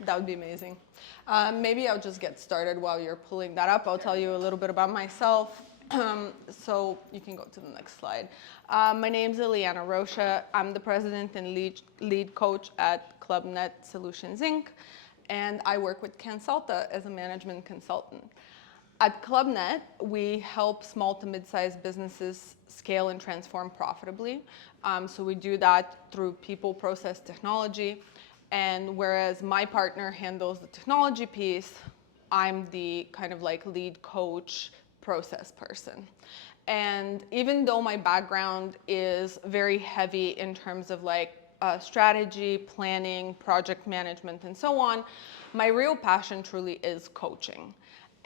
That would be amazing. Maybe I'll just get started while you're pulling that up. I'll tell you a little bit about myself. So you can go to the next slide. My name's Iliana Rocha. I'm the president and lead coach at ClubNet Solutions, Inc. And I work with Cansulta as a management consultant. At ClubNet, we help small to mid-sized businesses scale and transform profitably. So we do that through people, process, technology. And whereas my partner handles the technology piece, I'm the kind of like lead coach, process person. And even though my background is very heavy in terms of like strategy, planning, project management, and so on, my real passion truly is coaching.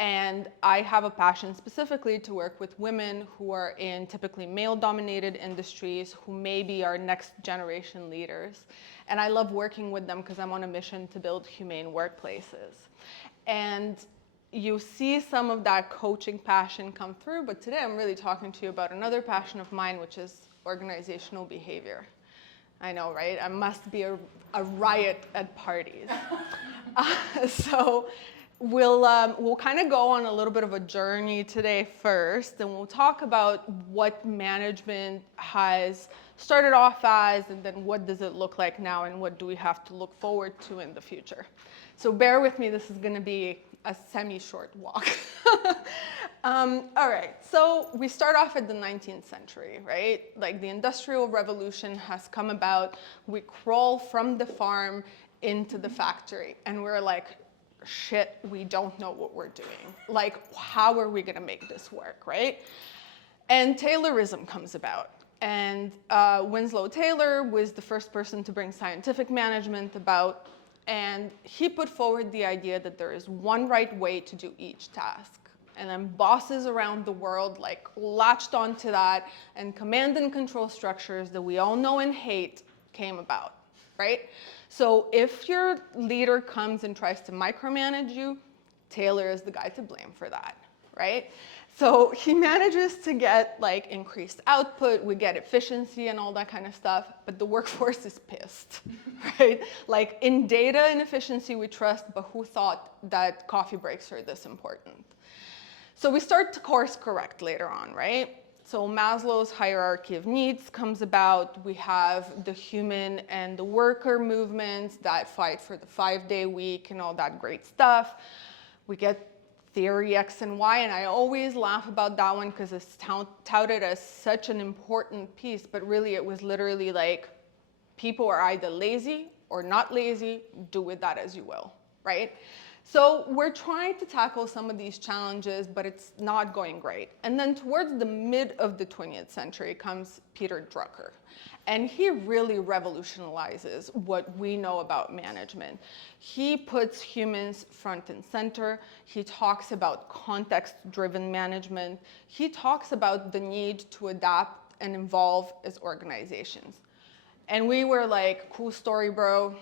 And I have a passion specifically to work with women who are in typically male-dominated industries, who maybe are next generation leaders. And I love working with them because I'm on a mission to build humane workplaces. And you see some of that coaching passion come through, but today I'm really talking to you about another passion of mine, which is organizational behavior. I know, right? I must be a riot at parties. So we'll kind of go on a little bit of a journey today first, and we'll talk about what management has started off as, and then what does it look like now, and what do we have to look forward to in the future. So bear with me, this is going to be a semi-short walk. All right, so we start off at the 19th century, right? Like the Industrial Revolution has come about. We crawl from the farm into the factory, and we're like, shit, we don't know what we're doing. Like, how are we gonna make this work, right? And Taylorism comes about. And Winslow Taylor was the first person to bring scientific management about, and he put forward the idea that there is one right way to do each task. And then bosses around the world like latched onto that, and command and control structures that we all know and hate came about, right? So if your leader comes and tries to micromanage you, Taylor is the guy to blame for that, right? So he manages to get like increased output, we get efficiency and all that kind of stuff, but the workforce is pissed, right? Like in data and efficiency we trust, but who thought that coffee breaks are this important? So we start to course correct later on, right? So Maslow's hierarchy of needs comes about. We have the human and the worker movements that fight for the 5-day week and all that great stuff. We get theory X and Y, and I always laugh about that one because it's touted as such an important piece, but really it was literally like, people are either lazy or not lazy, do with that as you will, right? So we're trying to tackle some of these challenges, but it's not going great. And then towards the mid of the 20th century comes Peter Drucker. And he really revolutionizes what we know about management. He puts humans front and center. He talks about context-driven management. He talks about the need to adapt and evolve as organizations. And we were like, cool story, bro.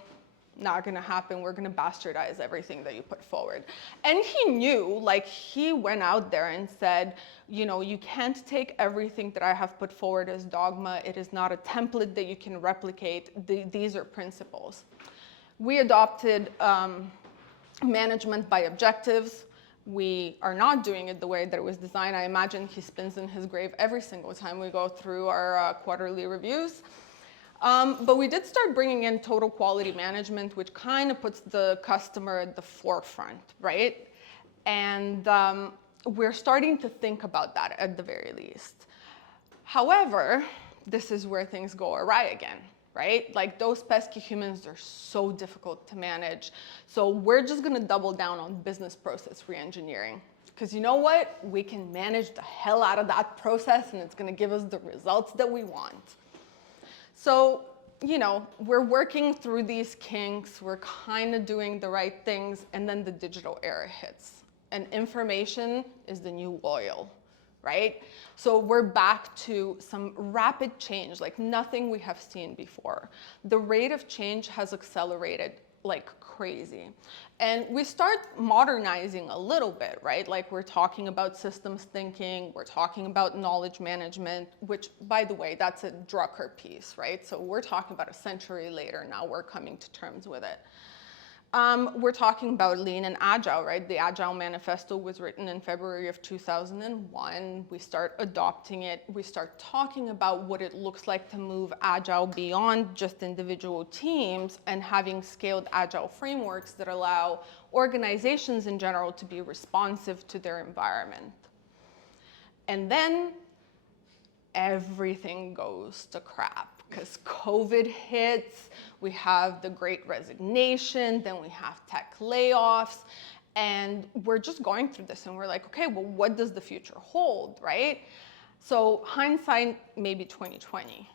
Not gonna happen, we're gonna bastardize everything that you put forward. And he knew, like he went out there and said, you know, you can't take everything that I have put forward as dogma. It is not a template that you can replicate. These are principles. We adopted management by objectives. We are not doing it the way that it was designed. I imagine he spins in his grave every single time we go through our quarterly reviews. But we did start bringing in total quality management, which kind of puts the customer at the forefront, right? And we're starting to think about that at the very least. However, this is where things go awry again, right? Like those pesky humans are so difficult to manage. So we're just gonna double down on business process reengineering. Because you know what? We can manage the hell out of that process and it's gonna give us the results that we want. So, you know, we're working through these kinks, we're kind of doing the right things, and then the digital era hits. And information is the new oil, right? So we're back to some rapid change, like nothing we have seen before. The rate of change has accelerated like crazy. And we start modernizing a little bit, right? Like we're talking about systems thinking, we're talking about knowledge management, which by the way, that's a Drucker piece, right? So we're talking about a century later, now we're coming to terms with it. We're talking about lean and agile, right? The Agile Manifesto was written in February of 2001. We start adopting it. We start talking about what it looks like to move agile beyond just individual teams and having scaled agile frameworks that allow organizations in general to be responsive to their environment. And then everything goes to crap because COVID hits, we have the Great Resignation, then we have tech layoffs, and we're just going through this and we're like, okay, well, what does the future hold, right? So hindsight, maybe 2020.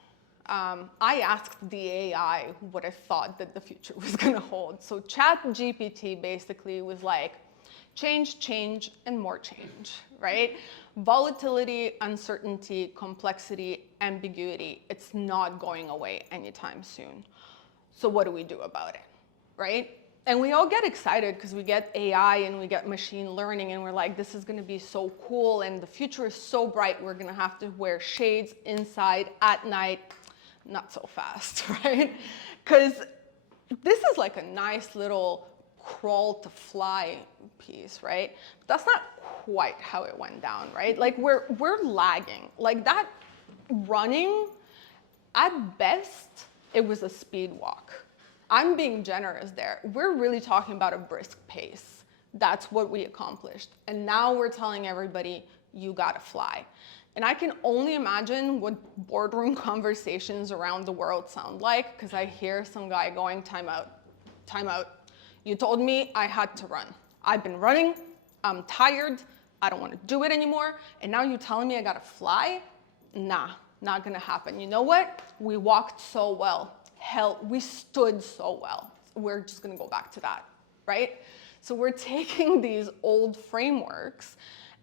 I asked the AI what I thought that the future was gonna hold. So ChatGPT basically was like, change, change, and more change, right? Volatility, uncertainty, complexity, ambiguity, it's not going away anytime soon. So what do we do about it, right? And we all get excited because we get AI and we get machine learning and we're like, this is gonna be so cool and the future is so bright, we're gonna have to wear shades inside at night. Not so fast, right? Because this is like a nice little crawl to fly piece, right? But that's not quite how it went down, right? Like we're lagging. Like that running, at best, it was a speed walk. I'm being generous there. We're really talking about a brisk pace. That's what we accomplished. And now we're telling everybody, you gotta fly. And I can only imagine what boardroom conversations around the world sound like, because I hear some guy going, time out, time out. You told me I had to run. I've been running, I'm tired, I don't want to do it anymore, and now you're telling me I gotta fly? Nah, not gonna happen. You know what? We walked so well. Hell, we stood so well. We're just gonna go back to that, right? So we're taking these old frameworks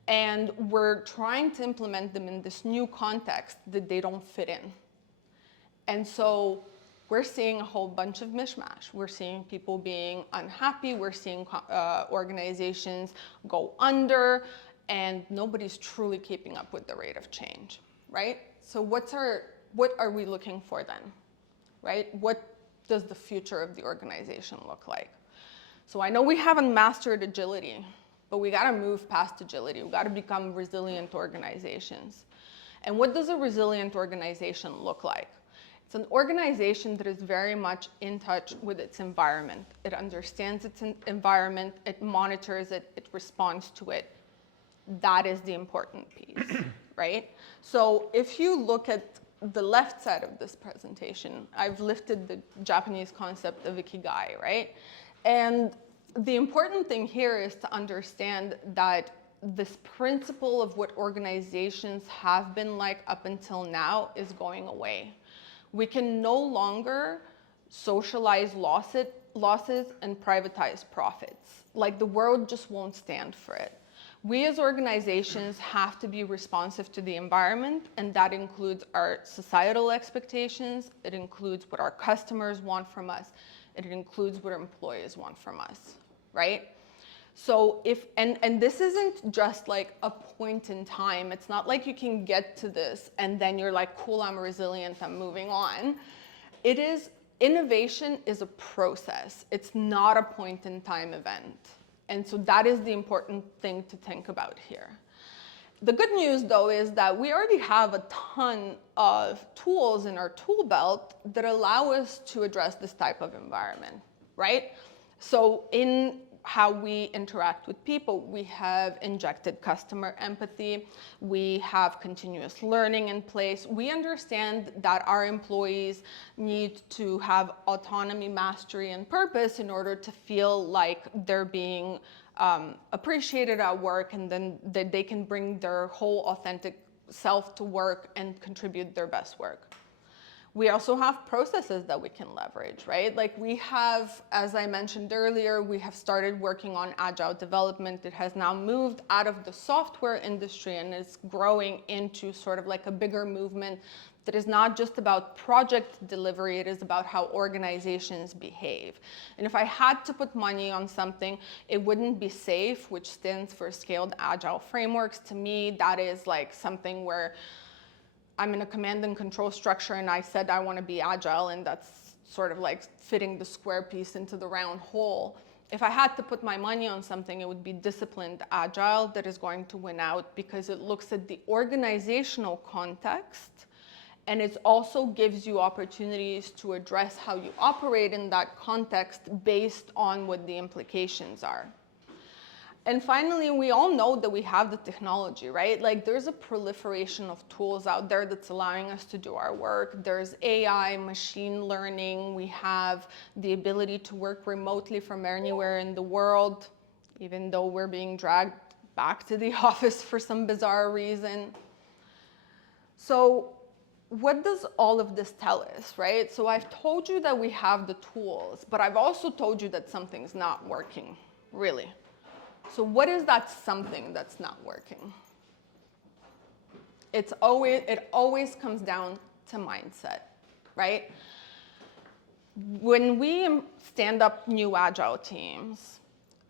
and we're trying to implement them in this new context that they don't fit in. And so we're seeing a whole bunch of mishmash. We're seeing people being unhappy. We're seeing organizations go under, and nobody's truly keeping up with the rate of change, right? So what are we looking for then, right? What does the future of the organization look like? So I know we haven't mastered agility, but we gotta move past agility. We gotta become resilient organizations. And what does a resilient organization look like? It's an organization that is very much in touch with its environment. It understands its environment, it monitors it, it responds to it. That is the important piece, right? So if you look at the left side of this presentation, I've lifted the Japanese concept of ikigai, right? And the important thing here is to understand that this principle of what organizations have been like up until now is going away. We can no longer socialize losses and privatize profits. Like the world just won't stand for it. We as organizations have to be responsive to the environment, and that includes our societal expectations, it includes what our customers want from us, it includes what our employees want from us, right? So and this isn't just like a point in time. It's not like you can get to this and then you're like, cool, I'm resilient, I'm moving on. Innovation is a process. It's not a point in time event. And so that is the important thing to think about here. The good news though is that we already have a ton of tools in our tool belt that allow us to address this type of environment, right? So in how we interact with people, we have injected customer empathy, we have continuous learning in place. We understand that our employees need to have autonomy, mastery, and purpose in order to feel like they're being appreciated at work, and then that they can bring their whole authentic self to work and contribute their best work. We also have processes that we can leverage, right? Like we have, as I mentioned earlier, we have started working on agile development. It has now moved out of the software industry and is growing into sort of like a bigger movement that is not just about project delivery, it is about how organizations behave. And if I had to put money on something, it wouldn't be SAFE, which stands for Scaled Agile Frameworks. To me, that is like something where I'm in a command and control structure and I said I want to be agile, and that's sort of like fitting the square piece into the round hole. If I had to put my money on something, it would be disciplined agile that is going to win out, because it looks at the organizational context, and it also gives you opportunities to address how you operate in that context based on what the implications are. And finally, we all know that we have the technology, right? Like there's a proliferation of tools out there that's allowing us to do our work. There's AI, machine learning. We have the ability to work remotely from anywhere in the world, even though we're being dragged back to the office for some bizarre reason. So what does all of this tell us, right? So I've told you that we have the tools, but I've also told you that something's not working, really. So what is that something that's not working? It always comes down to mindset, right? When we stand up new agile teams,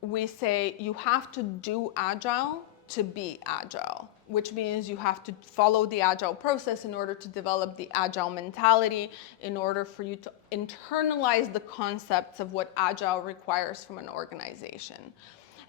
we say you have to do agile to be agile, which means you have to follow the agile process in order to develop the agile mentality, in order for you to internalize the concepts of what agile requires from an organization.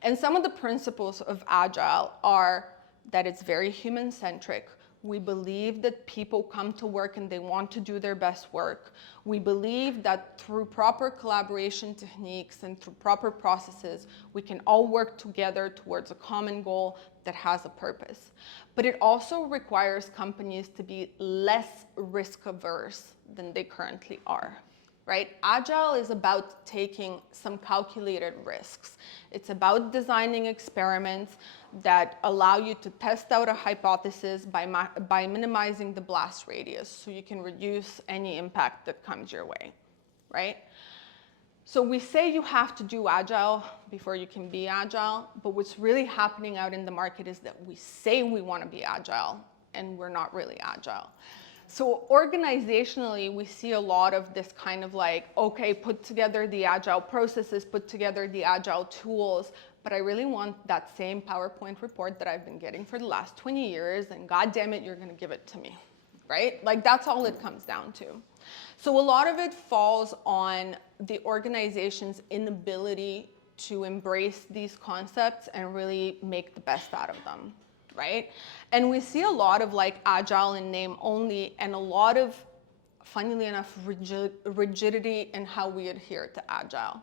And some of the principles of agile are that it's very human-centric. We believe that people come to work and they want to do their best work. We believe that through proper collaboration techniques and through proper processes, we can all work together towards a common goal that has a purpose. But it also requires companies to be less risk-averse than they currently are. Right? Agile is about taking some calculated risks. It's about designing experiments that allow you to test out a hypothesis by minimizing the blast radius so you can reduce any impact that comes your way, right? So we say you have to do agile before you can be agile, but what's really happening out in the market is that we say we want to be agile and we're not really agile. So organizationally, we see a lot of this kind of like, okay, put together the agile processes, put together the agile tools, but I really want that same PowerPoint report that I've been getting for the last 20 years, and God damn it, you're gonna give it to me, right? Like that's all it comes down to. So a lot of it falls on the organization's inability to embrace these concepts and really make the best out of them. Right? And we see a lot of like agile in name only, and a lot of, funnily enough, rigidity in how we adhere to agile.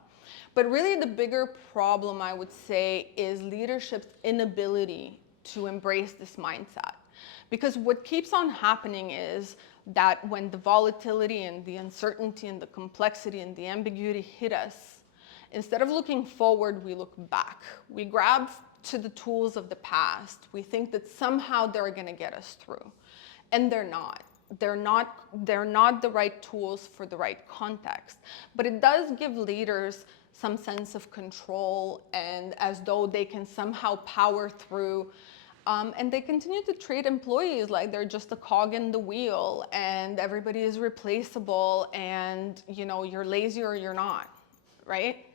But really the bigger problem, I would say, is leadership's inability to embrace this mindset. Because what keeps on happening is that when the volatility and the uncertainty and the complexity and the ambiguity hit us, instead of looking forward, we look back. We grab to the tools of the past. We think that somehow they're going to get us through, and they're not. They're not the right tools for the right context. But it does give leaders some sense of control, and as though they can somehow power through. And they continue to treat employees like they're just a cog in the wheel, and everybody is replaceable, and you're lazy or you're not, right?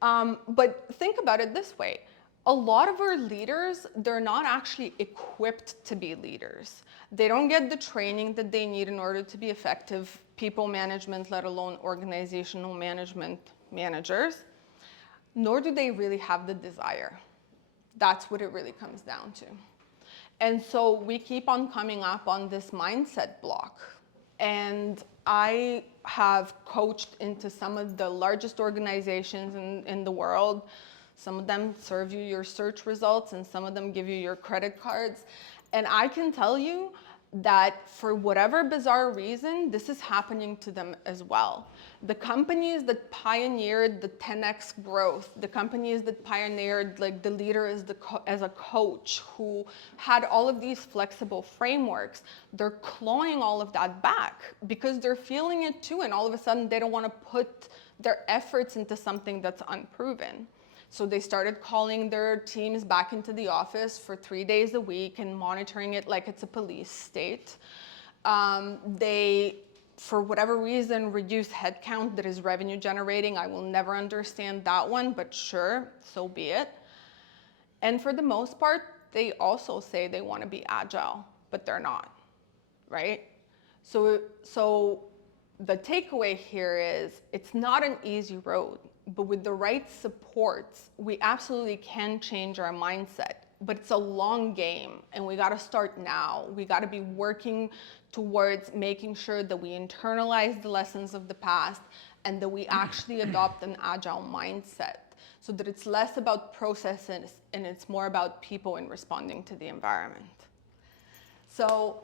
But think about it this way. A lot of our leaders, they're not actually equipped to be leaders. They don't get the training that they need in order to be effective people management, let alone organizational management managers, nor do they really have the desire. That's what it really comes down to. And so we keep on coming up on this mindset block. And I have coached into some of the largest organizations in the world. Some of them serve you your search results, and some of them give you your credit cards. And I can tell you that for whatever bizarre reason, this is happening to them as well. The companies that pioneered the 10x growth, the companies that pioneered like the leader as a coach, who had all of these flexible frameworks, they're clawing all of that back because they're feeling it too, and all of a sudden they don't want to put their efforts into something that's unproven. So they started calling their teams back into the office for 3 days a week and monitoring it like it's a police state. They, for whatever reason, reduce headcount that is revenue generating. I will never understand that one, but sure, so be it. And for the most part, they also say they want to be agile, but they're not, right? So the takeaway here is it's not an easy road, but with the right supports, we absolutely can change our mindset. But it's a long game, and we got to start now. We got to be working towards making sure that we internalize the lessons of the past and that we actually adopt an agile mindset, so that it's less about processes and it's more about people and responding to the environment. So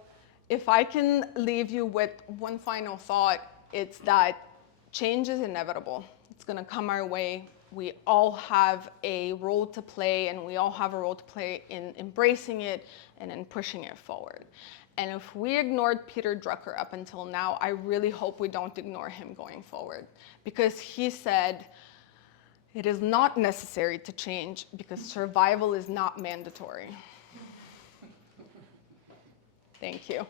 if I can leave you with one final thought, it's that change is inevitable. It's gonna come our way. We all have a role to play, and we all have a role to play in embracing it and in pushing it forward. And if we ignored Peter Drucker up until now, I really hope we don't ignore him going forward, because he said, it is not necessary to change because survival is not mandatory. Thank you.